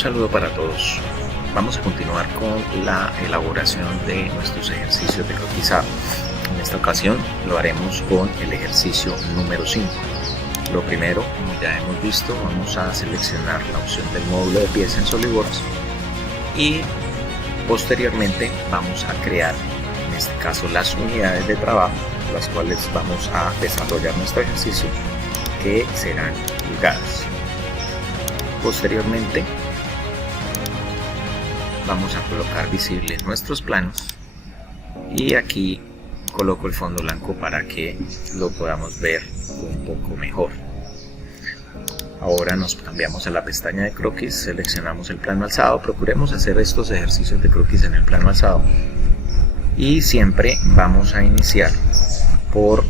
saludo para todos. Vamos a continuar con la elaboración de nuestros ejercicios de croquis A. En esta ocasión lo haremos con el ejercicio número 5. Lo primero, como ya hemos visto, vamos a seleccionar la opción del módulo de pieza en SolidWorks y posteriormente vamos a crear, en este caso, las unidades de trabajo, las cuales vamos a desarrollar nuestro ejercicio, que serán pulgadas. Posteriormente vamos a colocar visibles nuestros planos y aquí coloco el fondo blanco para que lo podamos ver un poco mejor. Ahora nos cambiamos a la pestaña de croquis, seleccionamos el plano alzado, procuremos hacer estos ejercicios de croquis en el plano alzado y siempre vamos a iniciar por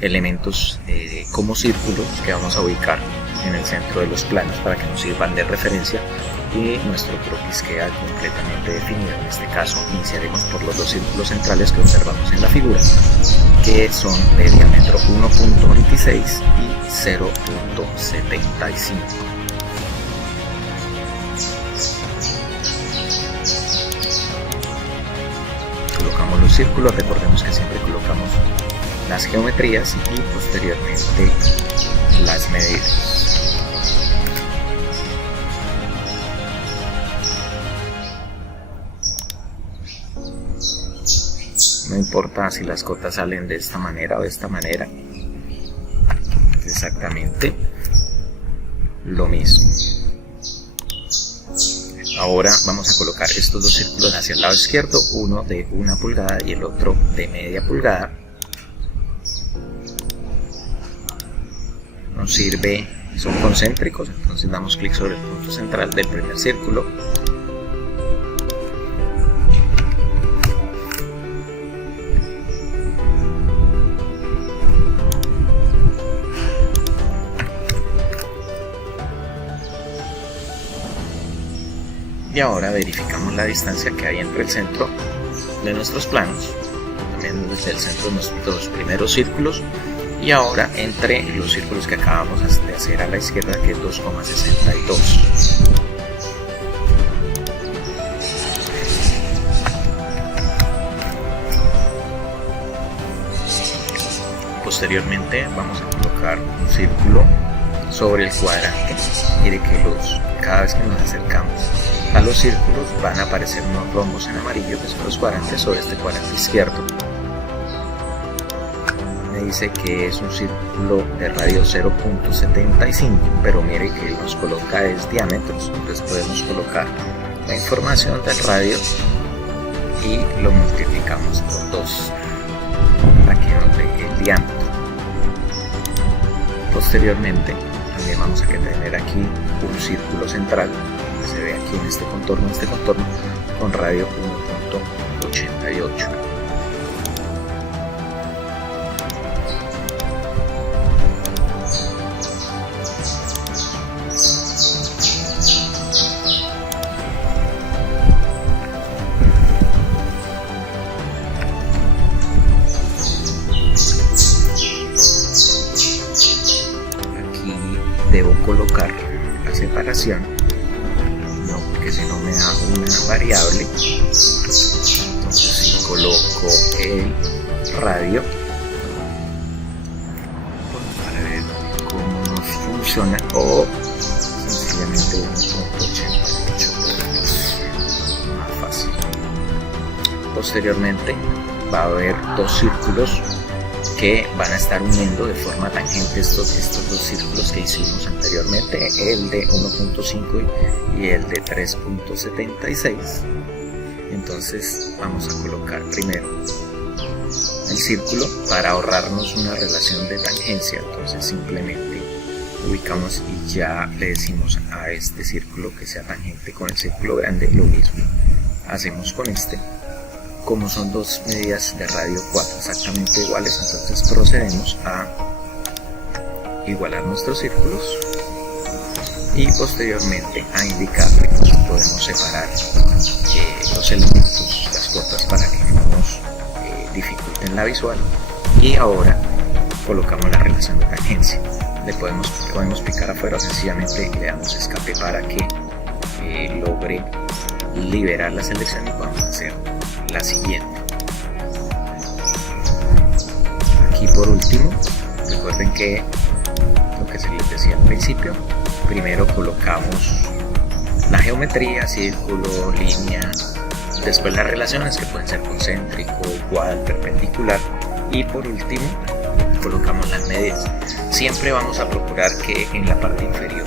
elementos como círculos que vamos a ubicar en el centro de los planos para que nos sirvan de referencia y nuestro croquis queda completamente definido. En este caso iniciaremos por los dos círculos centrales que observamos en la figura, que son de diámetro 1.26 y 0.75. Colocamos los círculos, recordemos que siempre colocamos las geometrías y posteriormente las medidas. No importa si las cotas salen de esta manera o de esta manera, es exactamente lo mismo. Ahora vamos a colocar estos dos círculos hacia el lado izquierdo, uno de 1 pulgada y el otro de media pulgada. Nos sirve, son concéntricos, entonces damos clic sobre el punto central del primer círculo. Y ahora verificamos la distancia que hay entre el centro de nuestros planos, también desde el centro de nuestros primeros círculos, y ahora entre los círculos que acabamos de hacer a la izquierda, que es 2,62. Posteriormente vamos a colocar un círculo sobre el cuadrante. Mire que cada vez que nos acercamos a los círculos van a aparecer unos rombos en amarillo, que son los cuadrantes, sobre este cuadrante izquierdo. Me dice que es un círculo de radio 0.75, pero mire que nos coloca es diámetros, entonces podemos colocar la información del radio y lo multiplicamos por 2 para que nos dé el diámetro. Posteriormente también vamos a tener aquí un círculo central que se ve aquí en este contorno con radio 1.88. Debo colocar la separación, no, porque si no me da una variable. Entonces si coloco el radio para ver cómo nos funciona, o sencillamente 1.88, más fácil. Posteriormente va a haber dos círculos que van a estar uniendo de forma tangente estos dos círculos que hicimos anteriormente, el de 1.5 y el de 3.76. Entonces vamos a colocar primero el círculo para ahorrarnos una relación de tangencia. Entonces simplemente ubicamos y ya le decimos a este círculo que sea tangente con el círculo grande. Lo mismo hacemos con este. Como son dos medidas de radio 4 exactamente iguales, entonces procedemos a igualar nuestros círculos y posteriormente a indicarle que podemos separar los elementos, las cotas, para que no nos dificulten la visual. Y ahora colocamos la relación de tangencia. Le podemos picar afuera o sencillamente le damos escape para que logre liberar la selección y vamos a hacer la siguiente. Aquí por último, recuerden que lo que se les decía al principio, primero colocamos la geometría, círculo, línea, después las relaciones que pueden ser concéntrico, igual, perpendicular, y por último colocamos las medidas. Siempre vamos a procurar que en la parte inferior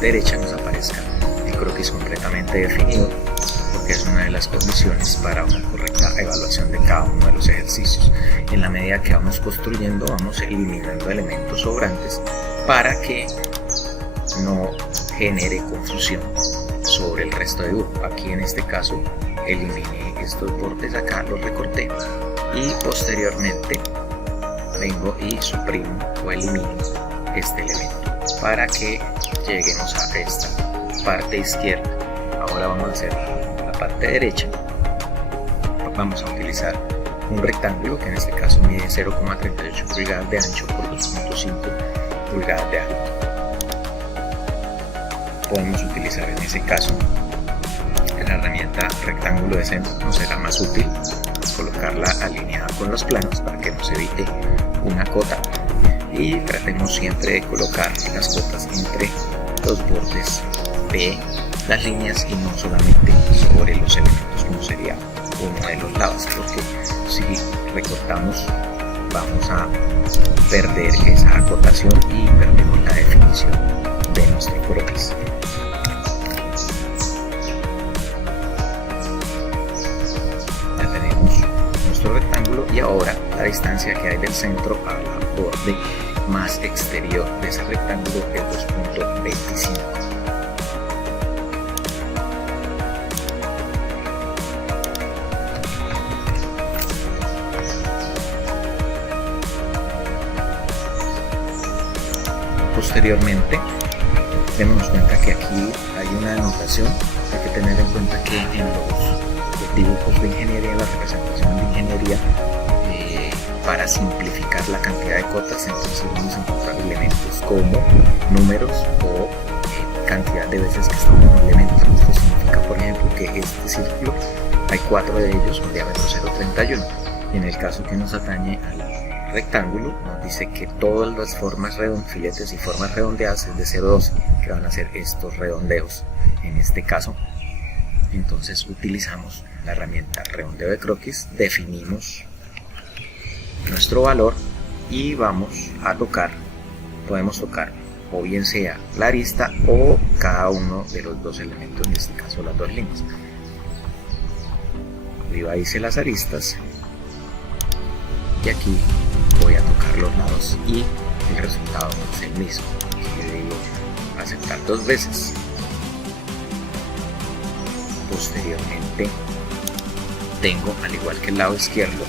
derecha nos aparezca el croquis completamente definido, porque es una de las condiciones para una correcta evaluación de cada uno de los ejercicios. En la medida que vamos construyendo, vamos eliminando elementos sobrantes para que no genere confusión sobre el resto de dibujo. Aquí en este caso eliminé estos bordes acá, los recorté y posteriormente vengo y suprimo o elimino este elemento para que lleguemos a esta parte izquierda. Ahora vamos a hacer la parte derecha. Vamos a utilizar un rectángulo que en este caso mide 0,38 pulgadas de ancho por 2,5 pulgadas de alto. Podemos utilizar en ese caso la herramienta rectángulo de centro, nos será más útil colocarla alineada con los planos para que nos evite una cota, y tratemos siempre de colocar las cotas entre los bordes de las líneas y no solamente sobre los elementos como sería uno de los lados, porque si recortamos vamos a perder esa acotación y perdemos la definición de nuestro croquis. Ya tenemos nuestro rectángulo y ahora la distancia que hay del centro al borde más exterior de ese rectángulo es 2,25. Posteriormente, démonos cuenta que aquí hay una anotación. Hay que tener en cuenta que en los dibujos de ingeniería, la representación de ingeniería, para simplificar la cantidad de cotas, entonces vamos a encontrar elementos como números o cantidad de veces que está un elemento. Esto significa, por ejemplo, que este círculo hay 4 de ellos con diámetro 0,31, y en el caso que nos atañe al rectángulo nos dice que todas las formas filetes y formas redondeadas es de 0,12, que van a ser estos redondeos en este caso. Entonces utilizamos la herramienta redondeo de croquis, definimos nuestro valor y vamos a tocar, podemos tocar o bien sea la arista o cada uno de los dos elementos, en este caso las dos líneas. Arriba hice las aristas y aquí voy a tocar los lados y el resultado es el mismo. Aquí le digo aceptar 2 veces. Posteriormente tengo, al igual que el lado izquierdo,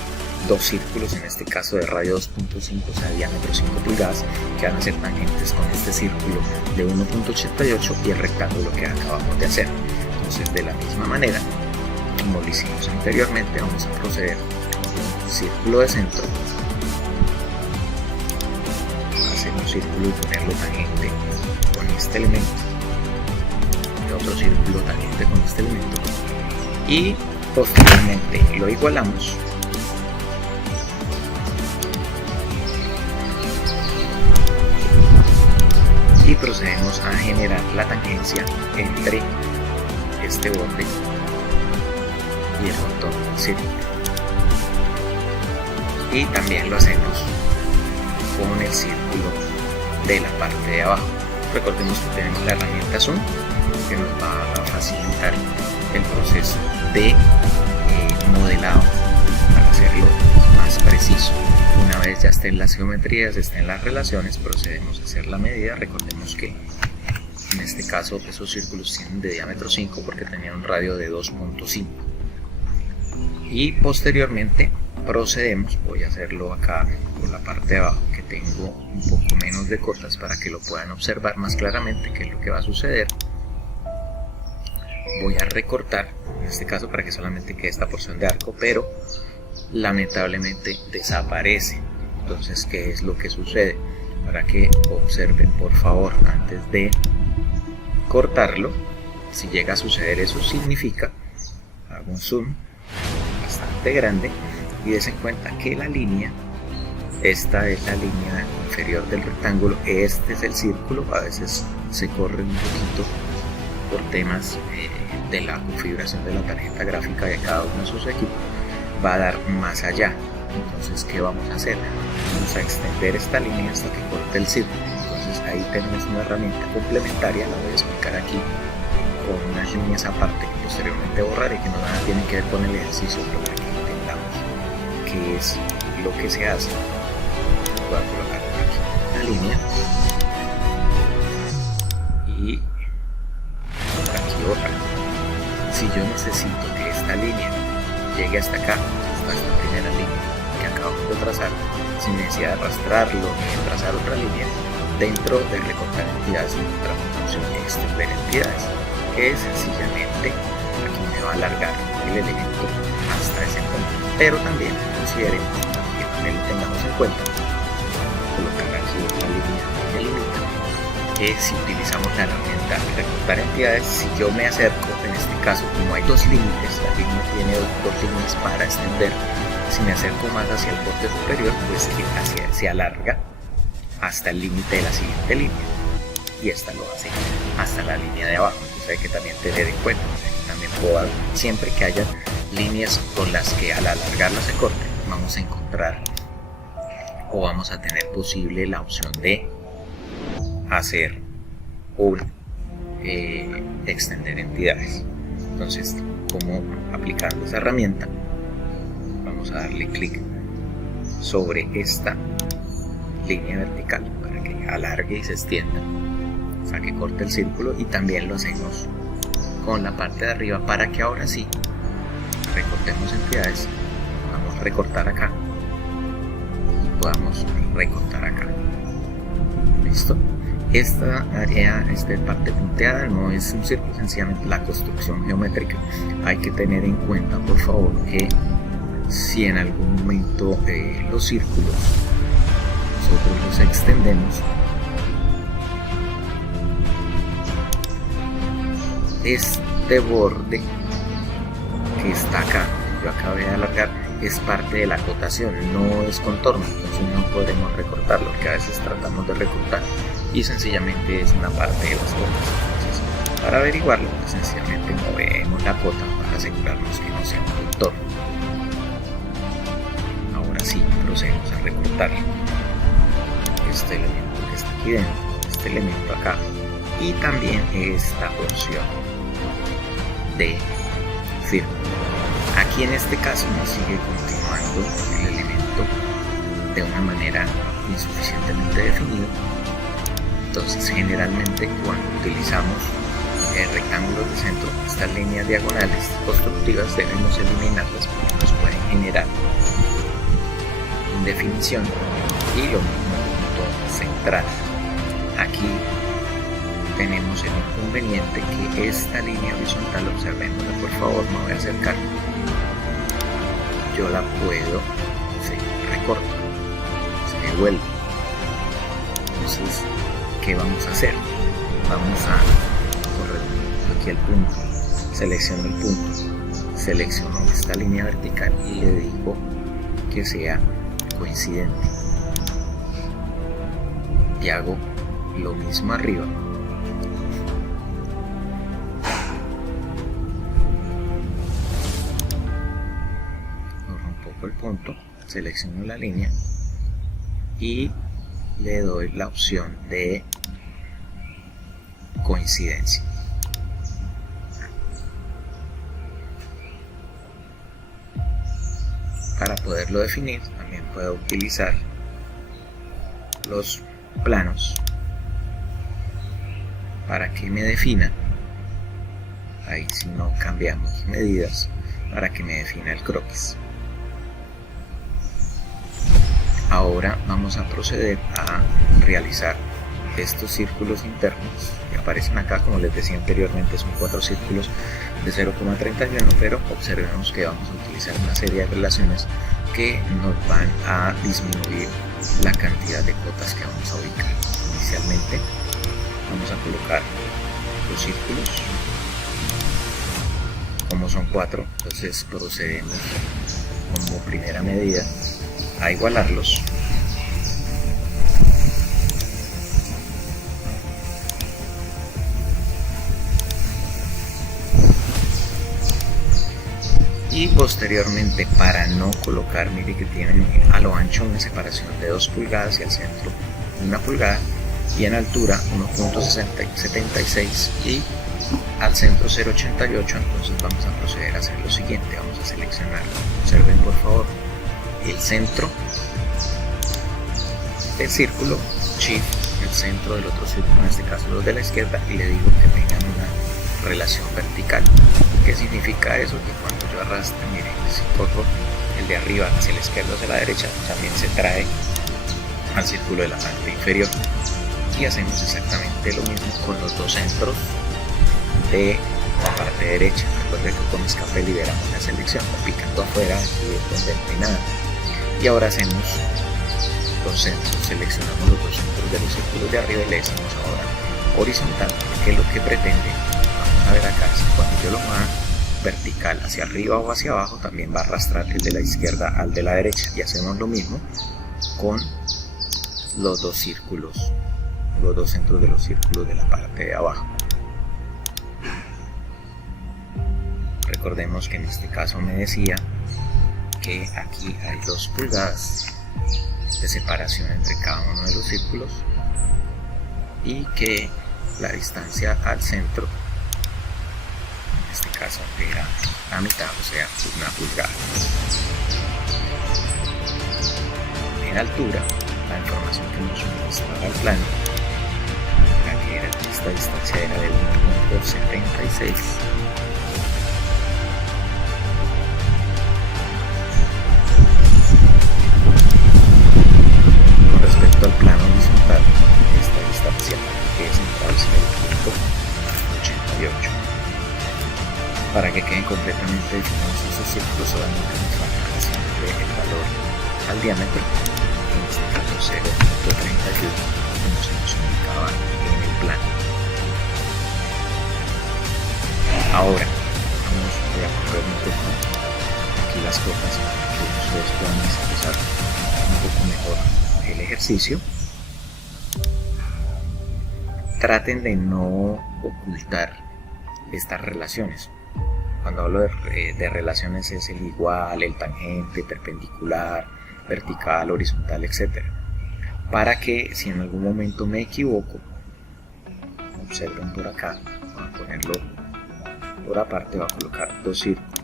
2 círculos, en este caso de radio 2.5, o sea diámetro 5 pulgadas, que van a ser tangentes con este círculo de 1.88 y el rectángulo que acabamos de hacer. Entonces, de la misma manera como lo hicimos anteriormente, vamos a proceder con un círculo de centro, hacer un círculo y ponerlo tangente con este elemento, y otro círculo tangente con este elemento, y posteriormente lo igualamos y procedemos a generar la tangencia entre este borde y el contorno del círculo, y también lo hacemos con el círculo de la parte de abajo. Recordemos que tenemos la herramienta Zoom que nos va a facilitar el proceso de modelado para hacerlo más preciso. Una vez ya estén las geometrías, estén las relaciones, procedemos a hacer la medida. Recordemos que en este caso esos círculos tienen de diámetro 5 porque tenían un radio de 2.5, y posteriormente procedemos, voy a hacerlo acá por la parte de abajo que tengo un poco menos de cotas para que lo puedan observar más claramente qué es lo que va a suceder. Voy a recortar en este caso para que solamente quede esta porción de arco, pero lamentablemente desaparece. Entonces, ¿qué es lo que sucede? Para que observen, por favor, antes de cortarlo, Si llega a suceder eso, significa, hago un zoom bastante grande y des en cuenta que la línea, esta es la línea inferior del rectángulo, este es el círculo. A veces se corre un poquito por temas de la configuración de la tarjeta gráfica de cada uno de sus equipos, va a dar más allá. Entonces, ¿qué vamos a hacer? Vamos a extender esta línea hasta que corte el círculo. Entonces ahí tenemos una herramienta complementaria, la voy a explicar aquí con unas líneas aparte que posteriormente borraré, que no nada tienen que ver con el ejercicio, pero para que entendamos qué es lo que se hace. Voy a colocar por aquí una línea y por aquí otra. Si yo necesito que esta línea llegue hasta acá, hasta esta primera línea que acabamos de trazar, sin necesidad de arrastrarlo ni de trazar otra línea, dentro de recortar entidades encontramos la opción de extender entidades, que sencillamente aquí me va a alargar el elemento hasta ese punto. Pero también consideren que también lo tengamos en cuenta, colocar aquí otra línea que limita, que si utilizamos la herramienta recortar entidades, si yo me acerco, en este caso como hay dos límites, la línea tiene dos líneas para extender, si me acerco más hacia el borde superior, pues se alarga hasta el límite de la siguiente línea, y esta lo hace hasta la línea de abajo. Entonces hay que también tener en cuenta, también puedo, siempre que haya líneas con las que al alargarlas se corte, vamos a encontrar o vamos a tener posible la opción de hacer un extender entidades. Entonces, como aplicando esa herramienta, vamos a darle clic sobre esta línea vertical para que alargue y se extienda, o sea que corte el círculo, y también lo hacemos con la parte de arriba para que ahora sí recortemos entidades. Vamos a recortar acá y podamos recortar acá. Listo. Esta área, esta parte punteada no es un círculo, sencillamente la construcción geométrica. Hay que tener en cuenta, por favor, que si en algún momento los círculos nosotros los extendemos, este borde que está acá, yo acabé de alargar, es parte de la acotación, no es contorno, entonces no podemos recortarlo, que a veces tratamos de recortar y sencillamente es una parte de las cotas. Entonces, para averiguarlo, pues sencillamente movemos la cota para asegurarnos que no sea un contorno. Ahora sí, procedemos a recortar este elemento que está aquí dentro, este elemento acá, y también esta porción de círculo. Aquí en este caso nos sigue continuando el elemento de una manera insuficientemente definida. Entonces, generalmente cuando utilizamos rectángulos de centro, estas líneas diagonales constructivas debemos eliminarlas porque nos pueden generar indefinición, y lo mismo punto central. Aquí tenemos el inconveniente que esta línea horizontal, observémosla por favor, me voy a acercar, yo la puedo, se recorta, se devuelve. Entonces, ¿qué vamos a hacer? Vamos a correr aquí el punto, selecciono el punto, selecciono esta línea vertical y le digo que sea coincidente, y hago lo mismo arriba. El punto, selecciono la línea y le doy la opción de coincidencia. Para poderlo definir también puedo utilizar los planos para que me defina, ahí si no cambiamos medidas, para que me defina el croquis. Ahora vamos a proceder a realizar estos círculos internos que aparecen acá. Como les decía anteriormente, son 4 círculos de 0,31, pero observemos que vamos a utilizar una serie de relaciones que nos van a disminuir la cantidad de cotas que vamos a ubicar. Inicialmente vamos a colocar los círculos Como son 4, entonces procedemos como primera medida a igualarlos. Y posteriormente, para no colocar, mire que tienen a lo ancho una separación de 2 pulgadas y al centro 1 pulgada, y en altura 1.76 y al centro 0.88. Entonces vamos a proceder a hacer lo siguiente: vamos a seleccionar, observen por favor, el centro del círculo, Shift, el centro del otro círculo, en este caso los de la izquierda, y le digo que tengan una relación vertical. ¿Qué significa eso? Que cuando yo arrastre, miren, si corro el de arriba hacia la izquierda o hacia la derecha, también se trae al círculo de la parte inferior. Y hacemos exactamente lo mismo con los dos centros de la parte derecha. Recuerden que con escape liberamos la selección, o picando afuera, aquí es donde no hay nada. Y ahora hacemos los centros, seleccionamos los dos centros de los círculos de arriba y le decimos ahora horizontal, que es lo que pretende. A ver acá, cuando yo lo mueva vertical hacia arriba o hacia abajo, también va a arrastrar el de la izquierda al de la derecha, y hacemos lo mismo con los dos círculos, los dos centros de los círculos de la parte de abajo. Recordemos que en este caso me decía que aquí hay 2 pulgadas de separación entre cada uno de los círculos y que la distancia al centro en este caso era la mitad, o sea, 1 pulgada. En altura, la información que nos suministraba el plano, la que era esta distancia era de 1.76. Con respecto al plano horizontal, esta distancia es central 0.88. Para que queden completamente definidos esos círculos, solamente nos falta asignarle el valor al diámetro, en este caso 0.31, como se nos indicaba en el plano. Ahora voy a correr un poco aquí las cotas para que ustedes puedan visualizar un poco mejor el ejercicio. Traten de no ocultar estas relaciones. Cuando hablo de relaciones es el igual, el tangente, perpendicular, vertical, horizontal, etc. Para que si en algún momento me equivoco, observen por acá, voy a ponerlo por aparte, voy a colocar 2 círculos.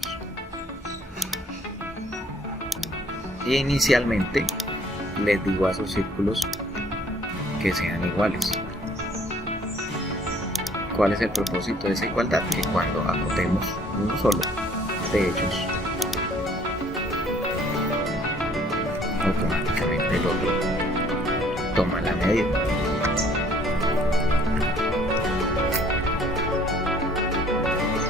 Y inicialmente les digo a esos círculos que sean iguales. ¿Cuál es el propósito de esa igualdad? Que cuando acotemos uno solo de ellos, automáticamente el otro toma la medida.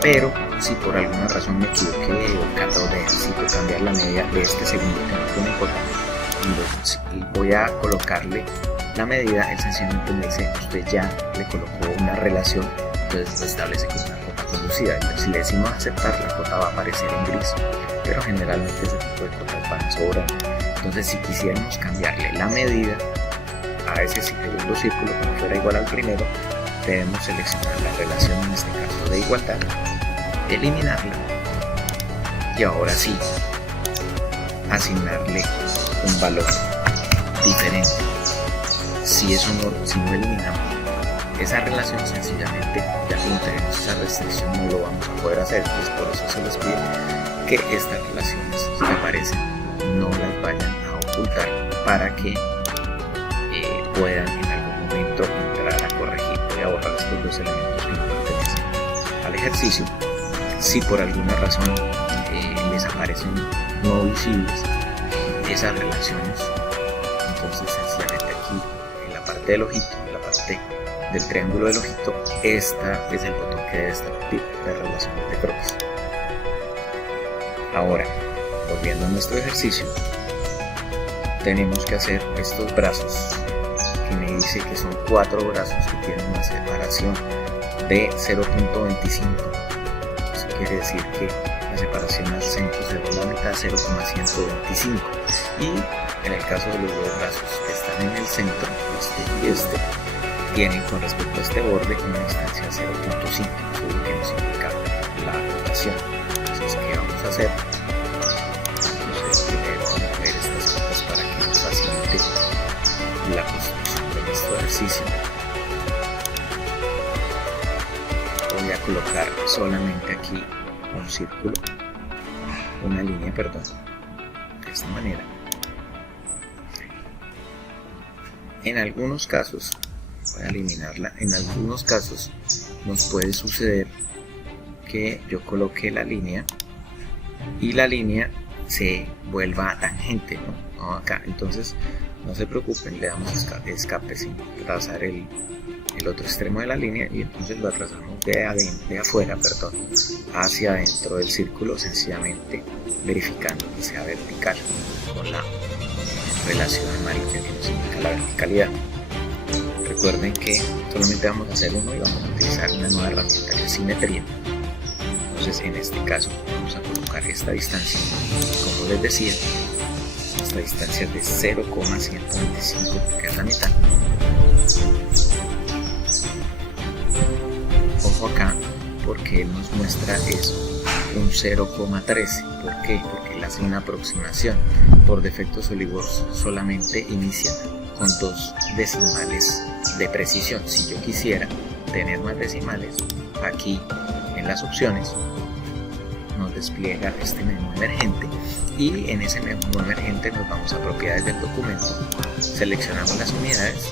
Pero si por alguna razón me equivoqué o necesito cambiar la medida de este segundo que no tiene importancia y voy a colocarle la medida, él sencillamente me dice: usted ya le colocó una relación, entonces lo establece como una cota conducida. Si le decimos aceptar, la cota va a aparecer en gris, pero generalmente ese tipo de cotas van sobrando. Entonces, si quisiéramos cambiarle la medida a ese segundo círculo que no fuera igual al primero, debemos seleccionar la relación, en este caso de igualdad, eliminarla y ahora sí asignarle un valor diferente. Si no eliminamos esa relación, sencillamente ya como tenemos esa restricción no lo vamos a poder hacer. Pues por eso se les pide que estas relaciones que aparecen no las vayan a ocultar para que puedan en algún momento entrar a corregir. Voy a borrar estos 2 elementos que no pertenecen al ejercicio. Si por alguna razón les aparecen no visibles esas relaciones, entonces sencillamente aquí en la parte del ojito, en la parte del triángulo del ojito, esta es el botón que debe estar activo de relaciones de croquis. Ahora, volviendo a nuestro ejercicio, tenemos que hacer estos brazos, que me dice que son 4 brazos que tienen una separación de 0.25, quiere decir que la separación al centro según la mitad es 0,125, y en el caso de los dos brazos que están en el centro, este y este, tienen con respecto a este borde una distancia de 0,5, eso es lo que nos indica la rotación. Entonces, ¿qué vamos a hacer? Entonces, primero vamos a ver estas cosas para que nos facilite la construcción de nuestro ejercicio. Voy a colocar solamente aquí un círculo, una línea, perdón, de esta manera. En algunos casos, voy a eliminarla, en algunos casos nos puede suceder que yo coloque la línea y la línea se vuelva tangente, ¿no? Acá, entonces no se preocupen, le damos escape sin trazar el otro extremo de la línea, y entonces lo trazamos de afuera, hacia adentro del círculo, sencillamente verificando que sea vertical con la relación amarilla que nos indica la verticalidad. Recuerden que solamente vamos a hacer uno y vamos a utilizar una nueva herramienta que es simetría. Entonces, en este caso vamos a colocar esta distancia, como les decía, esta distancia de 0,125, que es la mitad. Ojo acá, porque él nos muestra eso, un 0,13. ¿Por qué? Porque él hace una aproximación. Por defecto SolidWorks solamente inicia con 2 decimales de precisión. Si yo quisiera tener más decimales, aquí en las opciones nos despliega este menú emergente, y en ese menú emergente nos vamos a propiedades del documento, seleccionamos las unidades,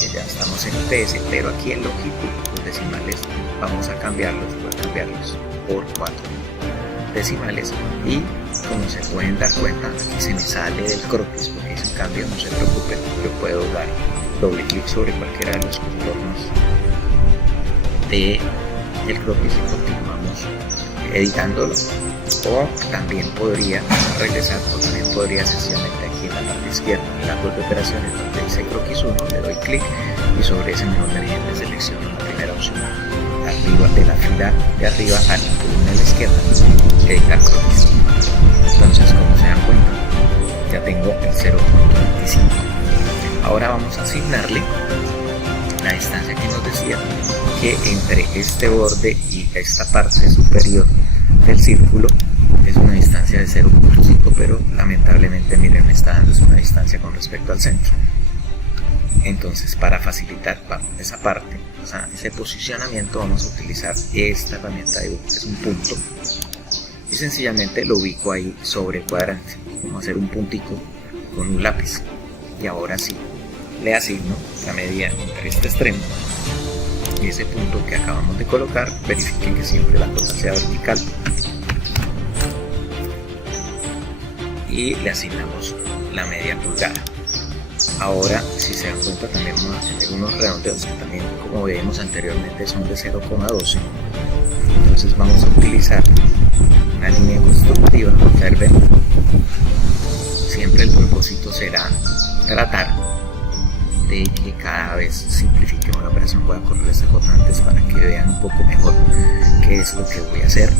que ya estamos en IPS, pero aquí en longitud los decimales vamos a cambiarlos, voy a cambiarlos por 4 decimales, y como se pueden dar cuenta, aquí se me sale del croquis porque es un cambio. No se preocupen, yo puedo dar doble clic sobre cualquiera de los contornos del croquis y continuamos editándolo, o también podría regresar, o también podría sencillamente aquí en la parte izquierda, en la árbol de operaciones donde dice croquis 1, le doy clic y sobre ese menú emergente selecciono la primera opción, arriba de la fila de arriba a la columna de la izquierda, editar croquis. Entonces, como se dan cuenta, ya tengo el 0,25. Ahora vamos a asignarle la distancia que nos decía que entre este borde y esta parte superior del círculo es una distancia de 0,5, pero lamentablemente, miren, me está dando una distancia con respecto al centro. Entonces, para facilitar esa parte, o sea, ese posicionamiento, vamos a utilizar esta herramienta de dibujo, que es un punto, y sencillamente lo ubico ahí sobre el cuadrante, como hacer un puntico con un lápiz. Y ahora sí, le asigno la medida entre este extremo y ese punto que acabamos de colocar. Verifiquen que siempre la cosa sea vertical, y le asignamos la media pulgada. Ahora, si se dan cuenta, también vamos a tener unos redondeos que también, como vimos anteriormente, son de 0,12. Entonces vamos a utilizar una línea constructiva. Observen, siempre el propósito será tratar de que cada vez simplifiquemos la operación. Voy a correr este J antes para que vean un poco mejor qué es lo que voy a hacer.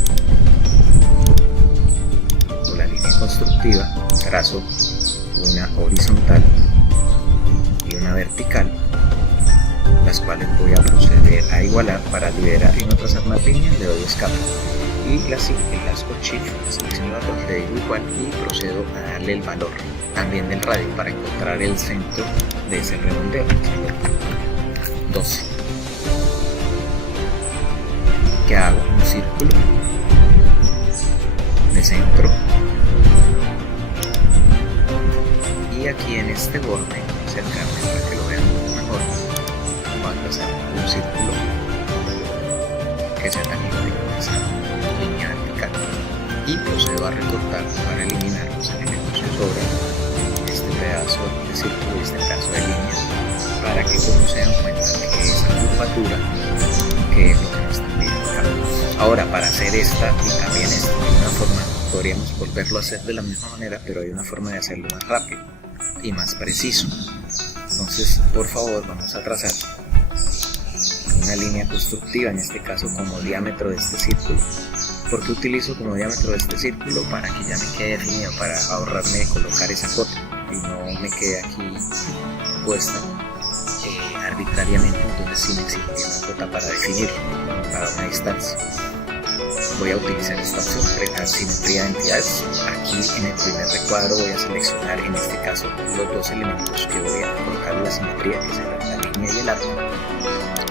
Con la línea constructiva trazo una horizontal y una vertical, las cuales voy a proceder a igualar. Para liberar y no trazar más líneas, le doy escape, y las Shift, selecciono las dos, le digo igual y procedo a darle el valor también del radio para encontrar el centro de ese redondeo, 12. ¿Qué hago? Un círculo de centro, y aquí en este borde, acercarme para que lo vean un poco mejor, voy a trazar un círculo que sea tangente con esa línea vertical, y procedo a recortar para eliminar los elementos que sobran este pedazo de círculo y este pedazo de línea, para que como se dan cuenta que esa curvatura, que es lo que nos están pidiendo acá. Ahora, para hacer esta y también esta, de una forma, podríamos volverlo a hacer de la misma manera, pero hay una forma de hacerlo más rápido y más preciso. Entonces, por favor, vamos a trazar una línea constructiva, en este caso como diámetro de este círculo, ¿Por qué utilizo como diámetro este círculo? Para que ya me quede definido, para ahorrarme de colocar esa cota y no me quede aquí puesta arbitrariamente. Entonces sí me exigiría una cota para definir para una distancia. Voy a utilizar esta opción, crear simetría de entidades. Aquí en el primer recuadro voy a seleccionar en este caso los dos elementos que voy a colocar en la simetría, que serán la línea y el arco.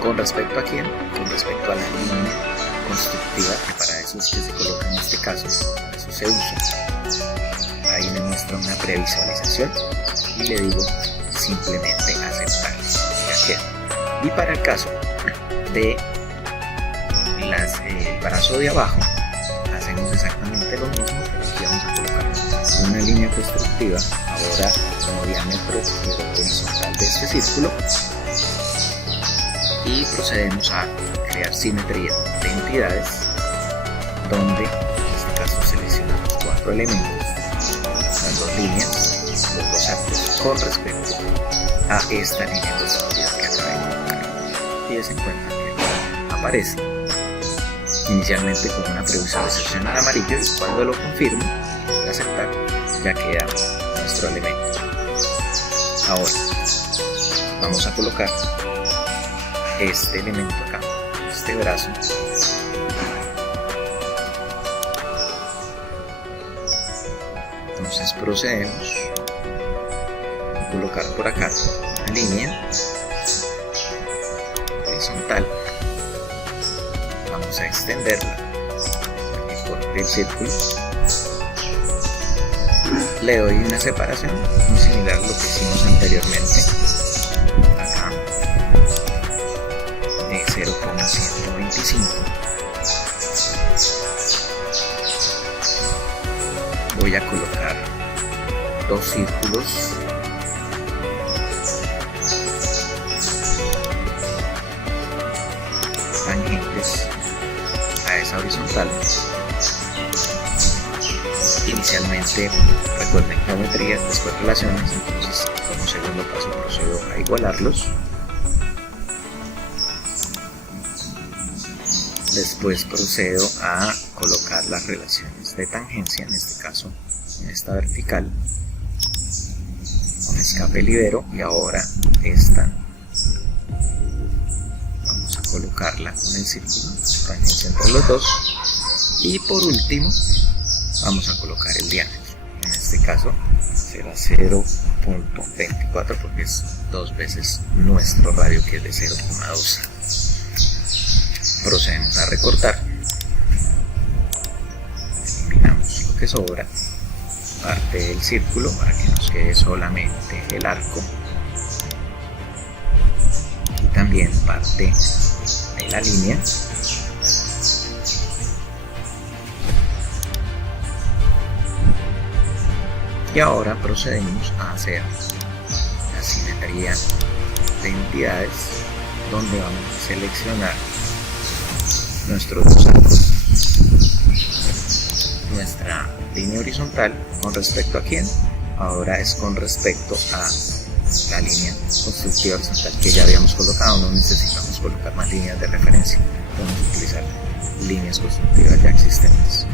¿Con respecto a quién? Con respecto a la línea constructiva, que para eso es que se coloca en este caso, para eso se usa. Ahí me muestra una previsualización y le digo simplemente aceptar. Ya queda. Y para el caso de el brazo de abajo hacemos exactamente lo mismo, pero aquí vamos a colocar una línea constructiva, ahora como diámetro horizontal de este círculo, y procedemos a crear simetría de entidades, donde en este caso seleccionamos 4 elementos, las 2 líneas, los 2 arcos con respecto a esta línea constructiva que acabé de colocar, y se encuentra que aparece inicialmente con una previsualización en amarillo, y cuando lo confirmo, aceptar, ya queda nuestro elemento. Ahora vamos a colocar este elemento acá, este brazo, entonces procedemos a colocar por acá una línea horizontal. Vamos a extenderla por el círculo, le doy una separación muy similar a lo que hicimos anteriormente, acá de 0,125. Voy a colocar 2 círculos tangentes a esa horizontal. Inicialmente, recuerden, geometría, después relaciones, entonces como segundo paso procedo a igualarlos. Después procedo a colocar las relaciones de tangencia, en este caso en esta vertical, con escape libero, y ahora esta vamos a colocarla con el círculo, tangencia entre los dos, y por último vamos a colocar el diámetro, en este caso será 0.24 porque es 2 veces nuestro radio, que es de 0,12. Procedemos a recortar, eliminamos lo que sobra, parte del círculo para que nos quede solamente el arco, y también parte de la línea. Y ahora procedemos a hacer la simetría de entidades, donde vamos a seleccionar nuestros 2 arcos, nuestra línea horizontal. ¿Con respecto a quién? Ahora es con respecto a la línea constructiva horizontal que ya habíamos colocado. No necesitamos colocar más líneas de referencia, podemos utilizar líneas constructivas ya existentes.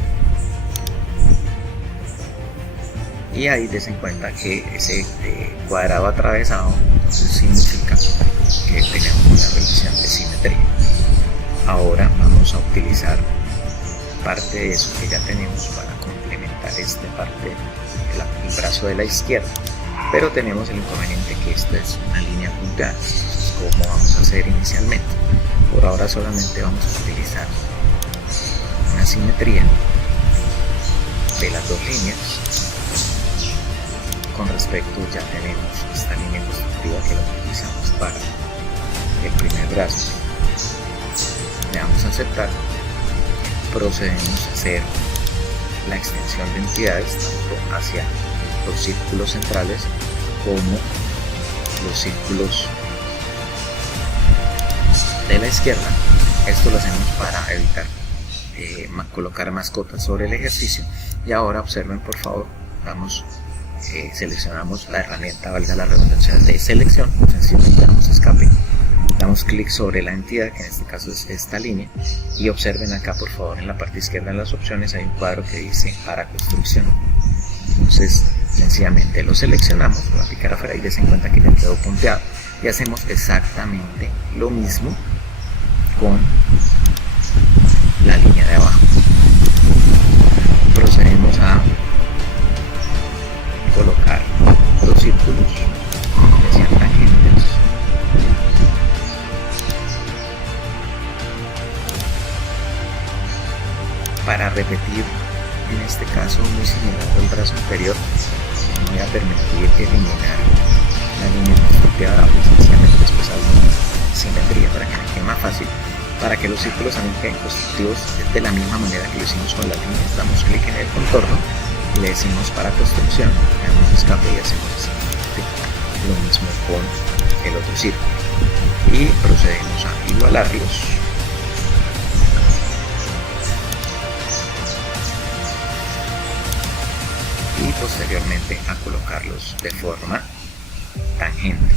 Y ahí des cuenta que ese cuadrado atravesado entonces significa que tenemos una relación de simetría. Ahora vamos a utilizar parte de eso que ya tenemos para complementar esta parte del brazo de la izquierda, pero tenemos el inconveniente que esta es una línea punteada. Entonces, ¿cómo vamos a hacer inicialmente? Por ahora solamente vamos a utilizar una simetría de las 2 líneas. Con respecto, ya tenemos esta línea constructiva que la utilizamos para el primer brazo. Le damos a aceptar. Procedemos a hacer la extensión de entidades tanto hacia los círculos centrales como los círculos de la izquierda. Esto lo hacemos para evitar colocar mascotas sobre el ejercicio. Y ahora observen, por favor, seleccionamos la herramienta, valga la redundancia, de selección, sencillamente damos escape, Damos clic sobre la entidad, que en este caso es esta línea, y observen acá por favor en la parte izquierda de las opciones hay un cuadro que dice para construcción. Entonces sencillamente lo seleccionamos con la pícara afuera y des en cuenta que ya quedó punteado, y hacemos exactamente lo mismo con la línea de abajo. Procedemos a colocar dos círculos que sean tangentes para repetir, en este caso muy similar al brazo inferior. Voy a permitir eliminar la línea constructiva de abajo y sencillamente después alguna simetría para que me quede más fácil, para que los círculos también queden constructivos de la misma manera que lo hicimos con las líneas. Damos clic en el contorno, le decimos para construcción, le damos escape y hacemos lo mismo con el otro círculo y procedemos a igualarlos. Y posteriormente a colocarlos de forma tangente.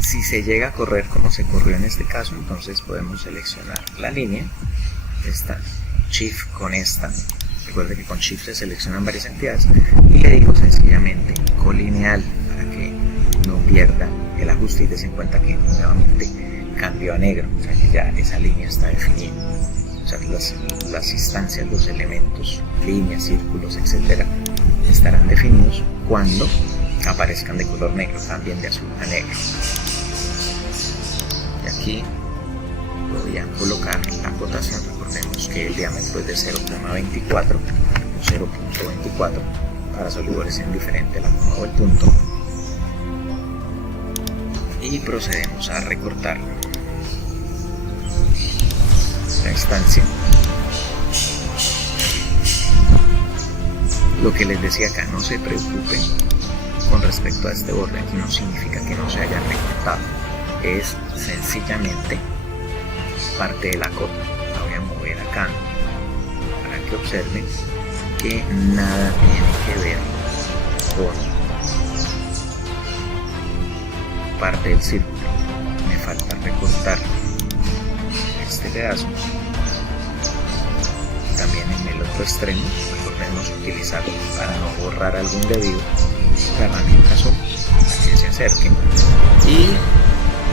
Si se llega a correr como se corrió en este caso, entonces podemos seleccionar la línea, esta, Shift con esta. Recuerde que con Shift se seleccionan varias entidades y le digo sencillamente colineal para que no pierda el ajuste y des en cuenta que nuevamente cambió a negro, o sea que ya esa línea está definida. O sea, las instancias, los elementos, líneas, círculos, etcétera, estarán definidos cuando aparezcan de color negro, también de azul a negro. Y aquí voy a colocar la cotación. Recordemos que el diámetro es de 0,24 o 0.24. Para SolidWorks es diferente la coma o el punto. Y procedemos a recortar la instancia. Lo que les decía acá, no se preocupen con respecto a este borde, aquí no significa que no se haya recortado, es sencillamente parte de la cota. La voy a mover acá para que observen que nada tiene que ver con parte del círculo. Me falta recortar este pedazo. También en el otro extremo, recordemos utilizarlo para no borrar algún debido. La herramienta Zoom para que se acerquen y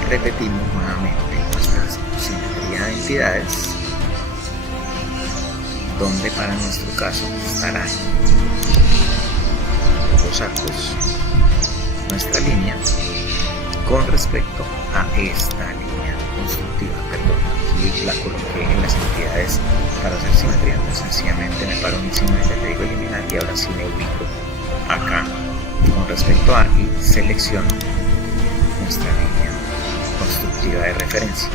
repetimos nuevamente nuestra simetría de entidades, donde para nuestro caso estarán los arcos, nuestra línea con respecto a esta línea constructiva. Perdón, aquí la coloqué en las entidades para hacer simetría, entonces sencillamente me paro encima y le digo eliminar y ahora sí me ubico acá con respecto a y selecciono nuestra línea constructiva de referencia.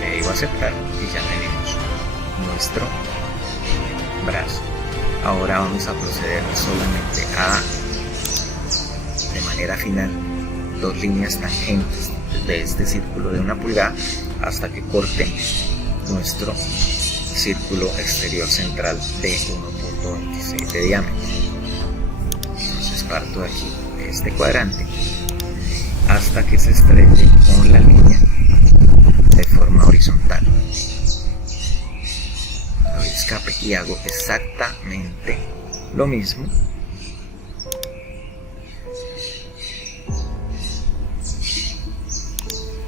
Le digo aceptar y ya tenemos nuestro brazo. Ahora vamos a proceder solamente a, de manera final, dos líneas tangentes desde este círculo de 1 pulgada hasta que corte nuestro círculo exterior central de 1.26 de diámetro. Entonces parto de aquí, de este cuadrante, hasta que se estrelle con la línea de forma horizontal. Doy escape y hago exactamente lo mismo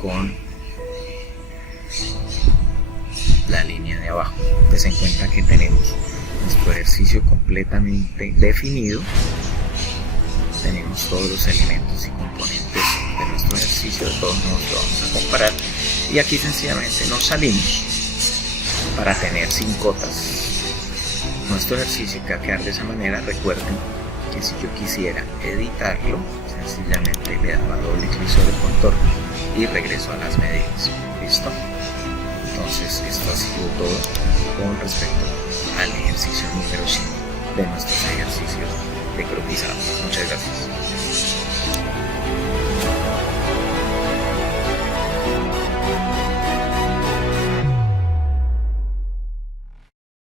con la línea de abajo. Ten en cuenta que tenemos nuestro ejercicio completamente definido, tenemos todos los elementos y componentes de nuestro ejercicio, de todos modos lo vamos a comparar y aquí sencillamente nos salimos para tener sin cotas nuestro ejercicio, que va a quedar de esa manera. Recuerden que si yo quisiera editarlo, sencillamente le daba doble clic sobre el contorno y regreso a las medidas. ¿Listo? Entonces esto ha sido todo con respecto al ejercicio número 5 de nuestros ejercicios de croquisado. Muchas gracias.